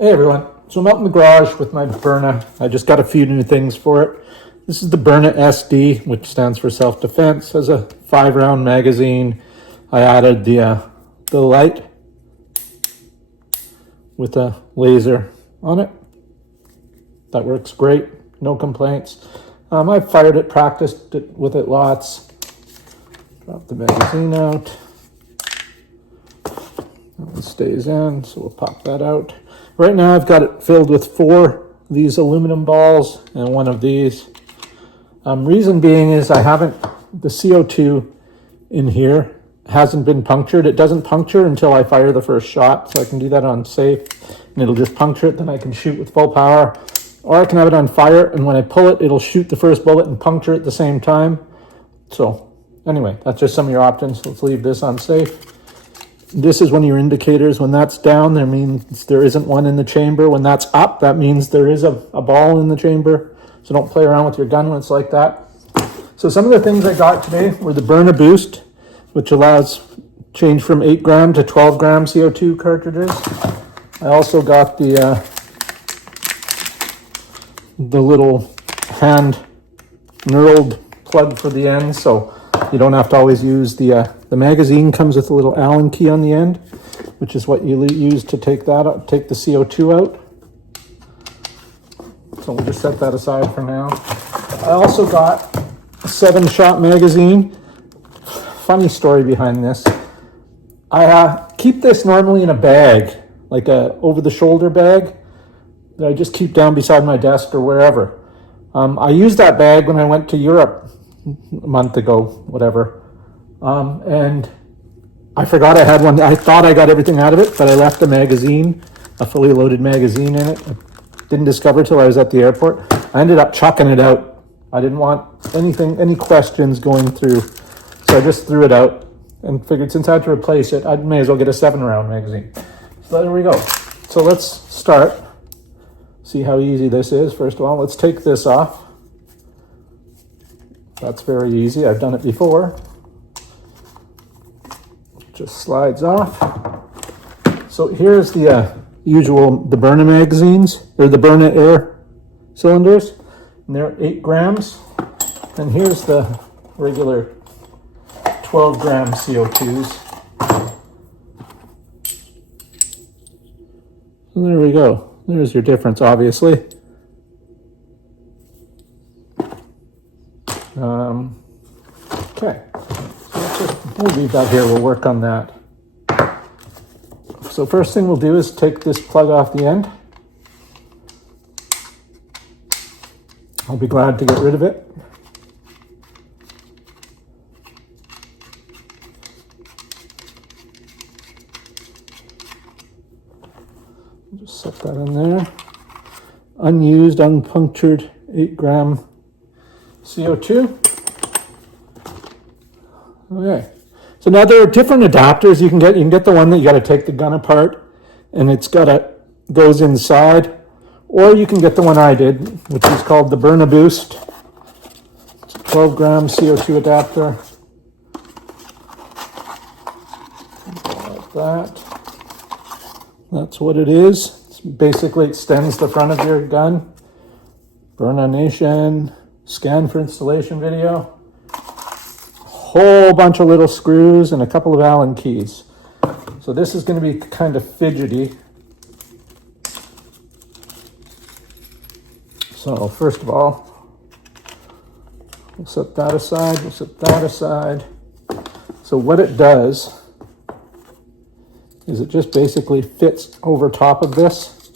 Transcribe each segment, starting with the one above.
Hey everyone, so I'm out in the garage with my Byrna. I just got a few new things for it. This is the Byrna SD, which stands for self-defense. It has a 5-round magazine. I added the light with a laser on it. That works great, no complaints. I've fired it, practiced it with it lots. Drop the magazine out. That one stays in, so we'll pop that out. Right now I've got it filled with 4 of these aluminum balls and 1 of these. Reason being is the CO2 in here hasn't been punctured. It doesn't puncture until I fire the first shot, so I can do that on safe, and it'll just puncture it, then I can shoot with full power. Or I can have it on fire, and when I pull it, it'll shoot the first bullet and puncture at the same time. So anyway, that's just some of your options. Let's leave this on safe. This is one of your indicators. When that's down, that means there isn't one in the chamber. When that's up, that means there is a ball in the chamber. So don't play around with your gun when it's like that. So some of the things I got today were the Byrna Boost, which allows change from 8 gram to 12 gram CO2 cartridges. I also got the little hand knurled plug for the end, so you don't have to always use the magazine. Comes with a little Allen key on the end, which is what you use to take that out, take the CO2 out. So we'll just set that aside for now. I also got a 7-shot magazine. Funny story behind this. I keep this normally in a bag, like a over-the-shoulder bag that I just keep down beside my desk or wherever. I used that bag when I went to Europe a month ago, whatever. And I forgot I had one. I thought I got everything out of it, but I left a magazine, a fully loaded magazine in it. I didn't discover till I was at the airport. I ended up chucking it out. I didn't want any questions going through. So I just threw it out and figured since I had to replace it, I may as well get a 7-round magazine. So there we go. So let's start. See how easy this is. First of all, let's take this off. That's very easy. I've done it before. Just slides off. So here's the the Byrna magazines, or the Byrna air cylinders, and they're 8 grams. And here's the regular 12 gram CO2s. So there we go. There's your difference, obviously. Okay, we'll leave that here. We'll work on that. So first thing we'll do is take this plug off the end. I'll be glad to get rid of it. Just set that in there. Unused, unpunctured 8 gram CO2. Okay. So now there are different adapters you can get. You can get the one that you got to take the gun apart and it's goes inside, or you can get the one I did, which is called the Byrna Boost. It's a 12 gram CO2 adapter. Like that. That's what it is. It's basically extends the front of your gun. Byrna Nation, scan for installation video. Whole bunch of little screws and a couple of Allen keys. So this is going to be kind of fidgety. So first of all, we'll set that aside, we'll set that aside. So what it does is it just basically fits over top of this.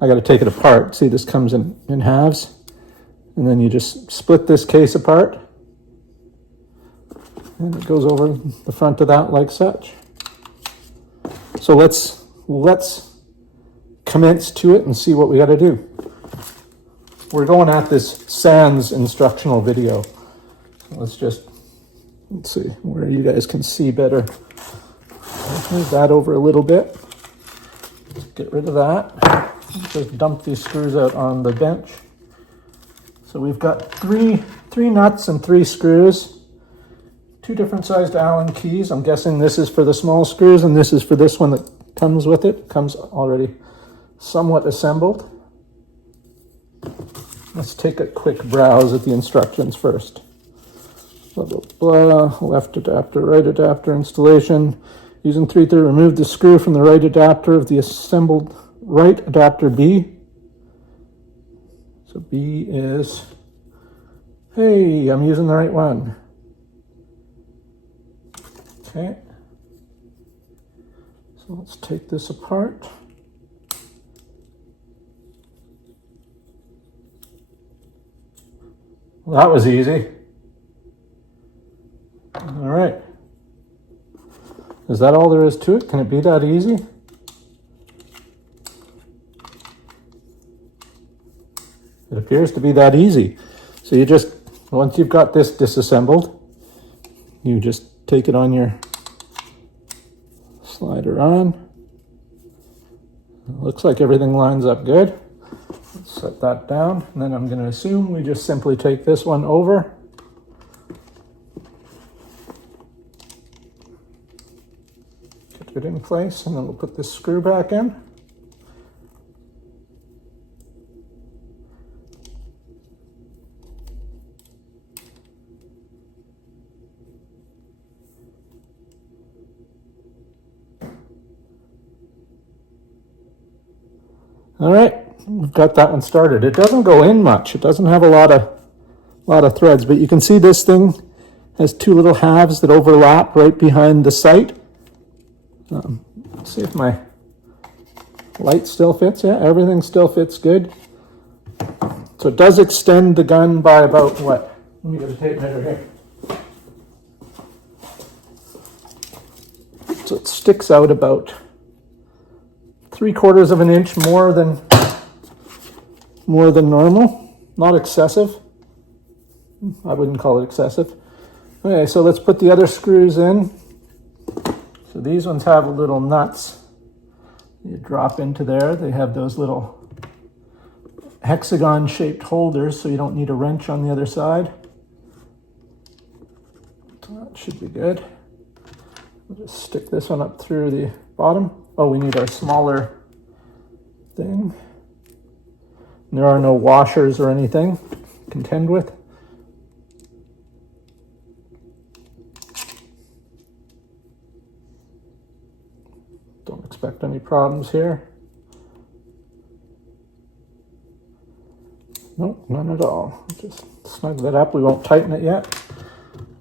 I got to take it apart. See, this comes in halves. And then you just split this case apart. And it goes over the front of that like such. So let's commence to it and see what we got to do. We're going at this sans instructional video. So let's see where you guys can see better. Move that over a little bit. Get rid of that. Just dump these screws out on the bench. So we've got three nuts and 3 screws. 2 different sized Allen keys. I'm guessing this is for the small screws and this is for this one that comes with it. Comes already somewhat assembled. Let's take a quick browse at the instructions first. Blah, blah, blah. Left adapter, right adapter installation. Using 3/3, remove the screw from the right adapter of the assembled right adapter B. So B is, hey, I'm using the right one. Okay. So let's take this apart. Well, that was easy. All right. Is that all there is to it? Can it be that easy? It appears to be that easy. So you just, once you've got this disassembled, you just take it on your slider on. It looks like everything lines up good. Let's set that down, and then I'm going to assume we just simply take this one over. Get it in place, and then we'll put this screw back in. All right, we've got that one started. It doesn't go in much. It doesn't have a lot of threads, but you can see this thing has two little halves that overlap right behind the sight. Let's see if my light still fits. Yeah, everything still fits good. So it does extend the gun by about what? Let me get a tape measure here. So it sticks out about 3/4 of an inch more than normal. Not excessive. I wouldn't call it excessive. Okay, so let's put the other screws in. So these ones have little nuts. You drop into there. They have those little hexagon-shaped holders, so you don't need a wrench on the other side. So that should be good. We'll just stick this one up through the bottom. Oh, we need our smaller thing. There are no washers or anything to contend with. Don't expect any problems here. Nope, none at all. Just snug that up. We won't tighten it yet.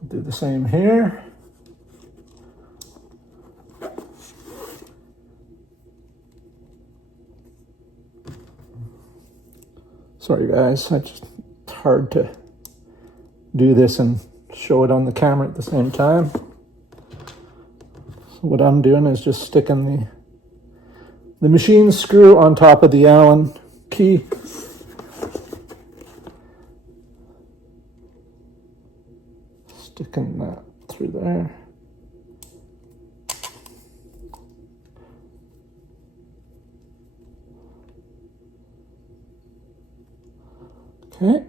Do the same here. Sorry guys, it's hard to do this and show it on the camera at the same time. So what I'm doing is just sticking the machine screw on top of the Allen key. Sticking that through there. Okay,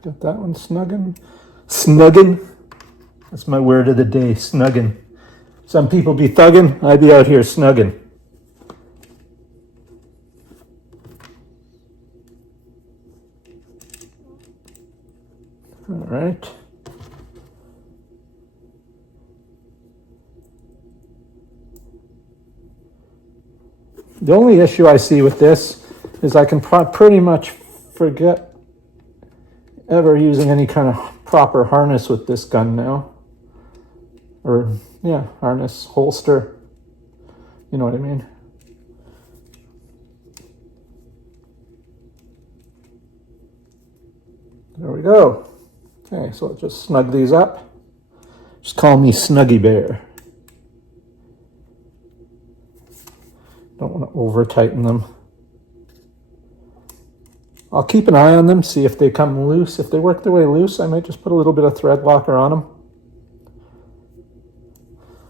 got that one snugging. Snugging? That's my word of the day, snugging. Some people be thugging, I be out here snugging. All right. The only issue I see with this is I can pretty much forget ever using any kind of proper harness with this gun now. Or, yeah, harness, holster. You know what I mean? There we go. Okay, so let's just snug these up. Just call me Snuggy Bear. Don't want to over tighten them. I'll keep an eye on them, see if they come loose. If they work their way loose, I might just put a little bit of thread locker on them.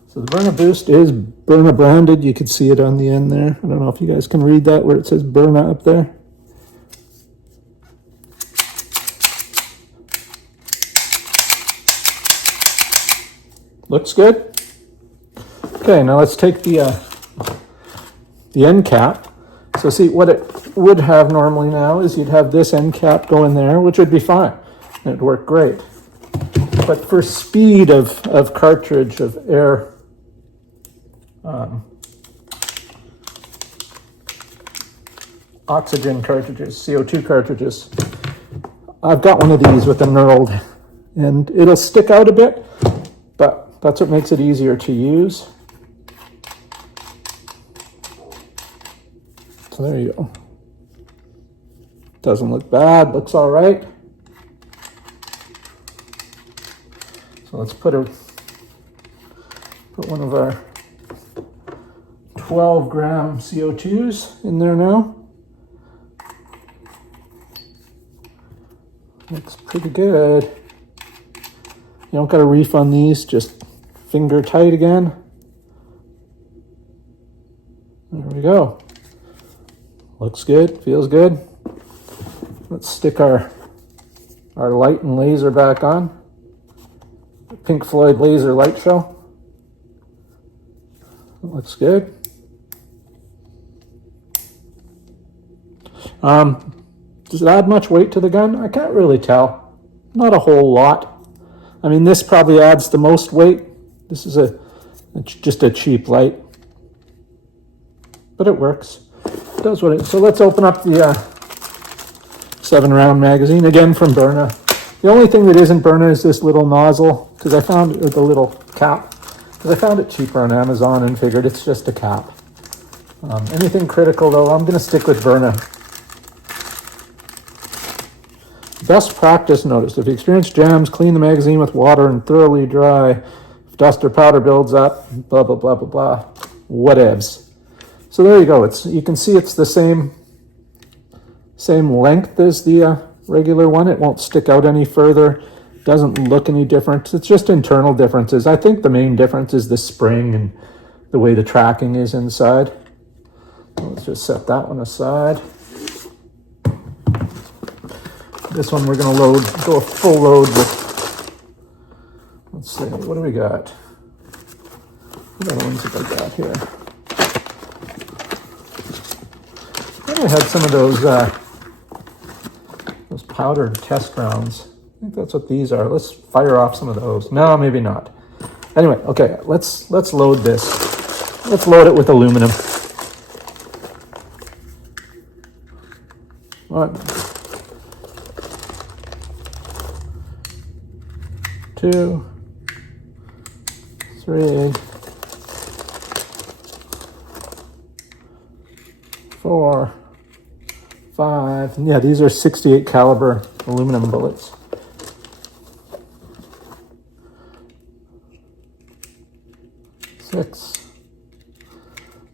So the Byrna Boost is Byrna branded. You can see it on the end there. I don't know if you guys can read that where it says Byrna up there. Looks good. Okay, now let's take the end cap. So see, what it would have normally now is you'd have this end cap go in there, which would be fine. It'd work great. But for speed of cartridge, of air, oxygen cartridges, CO2 cartridges, I've got one of these with a knurled, and it'll stick out a bit, but that's what makes it easier to use. So there you go. Doesn't look bad, looks all right. So let's put one of our 12-gram CO2s in there now. Looks pretty good. You don't got to refund these, just finger tight again. There we go. Looks good, feels good. Let's stick our light and laser back on. Pink Floyd laser light show. Looks good. Does it add much weight to the gun? I can't really tell. Not a whole lot. I mean, this probably adds the most weight. This is just a cheap light, but it works. It does what it. So let's open up the 7-round magazine again from Byrna. The only thing that isn't Byrna is this little nozzle, because I found the little cap, because I found it cheaper on Amazon and figured it's just a cap. Anything critical though, I'm going to stick with Byrna. Best practice notice: if you experience jams, clean the magazine with water and thoroughly dry. If dust or powder builds up, blah blah blah blah blah. Whatevs. So there you go. You can see it's the same length as the regular one. It won't stick out any further. Doesn't look any different. It's just internal differences. I think the main difference is the spring and the way the tracking is inside. Let's just set that one aside. This one we're going to go a full load with. Let's see, what do we got? What other ones have I got here? I had some of those powdered test rounds. I think that's what these are. Let's fire off some of those. No, maybe not. Anyway, okay, let's load this. Let's load it with aluminum. One, 2, 3, 4, 5. Yeah, these are 68 caliber aluminum bullets. 6,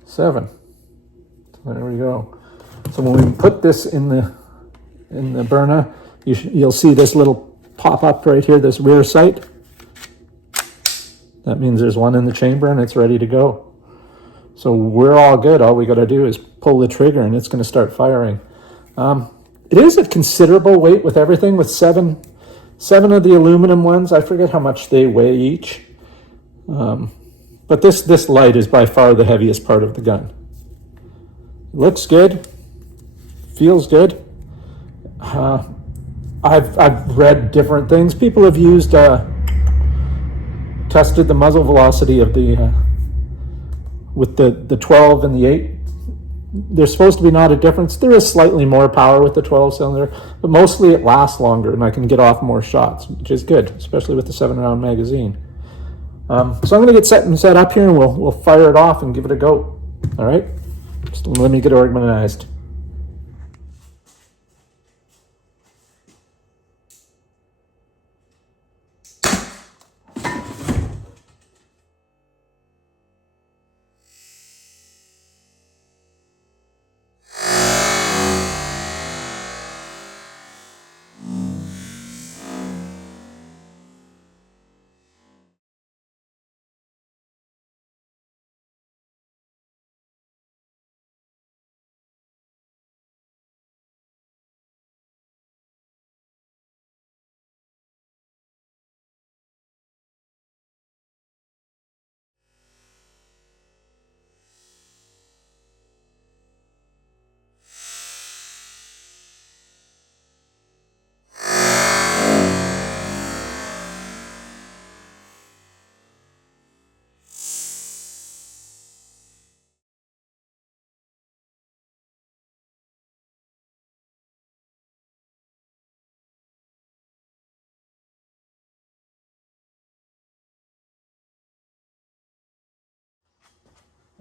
7. There we go. So when we put this in the Byrna, you'll see this little pop up right here, this rear sight. That means there's one in the chamber and it's ready to go. So we're all good. All we got to do is pull the trigger and it's going to start firing. It is a considerable weight with everything, with seven of the aluminum ones. I forget how much they weigh each. But this light is by far the heaviest part of the gun. Looks good. Feels good. I've read different things. People have used tested the muzzle velocity of the with the 12 and the 8. There's supposed to be not a difference. There is slightly more power with the 12 cylinder, but mostly it lasts longer and I can get off more shots, which is good, especially with the 7-round magazine. So I'm going to get set up here and we'll fire it off and give it a go. All right, just let me get organized.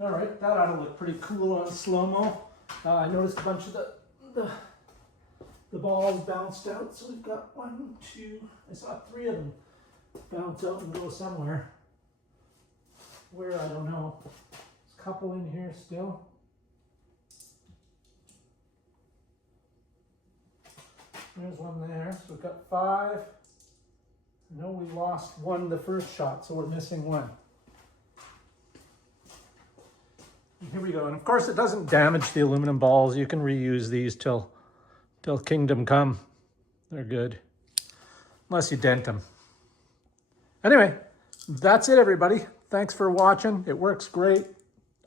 All right, that ought to look pretty cool on slow-mo. I noticed a bunch of the balls bounced out, so we've got 1, 2, I saw 3 of them bounce out and go somewhere. Where, I don't know. There's a couple in here still. There's one there, so we've got 5. I know we lost 1 the first shot, so we're missing 1. Here we go, and of course it doesn't damage the aluminum balls. You can reuse these till kingdom come. They're good, unless you dent them. Anyway, that's it, everybody. Thanks for watching. It works great.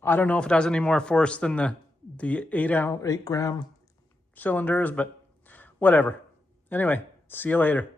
I don't know if it has any more force than the 8 gram cylinders, but whatever. Anyway, see you later.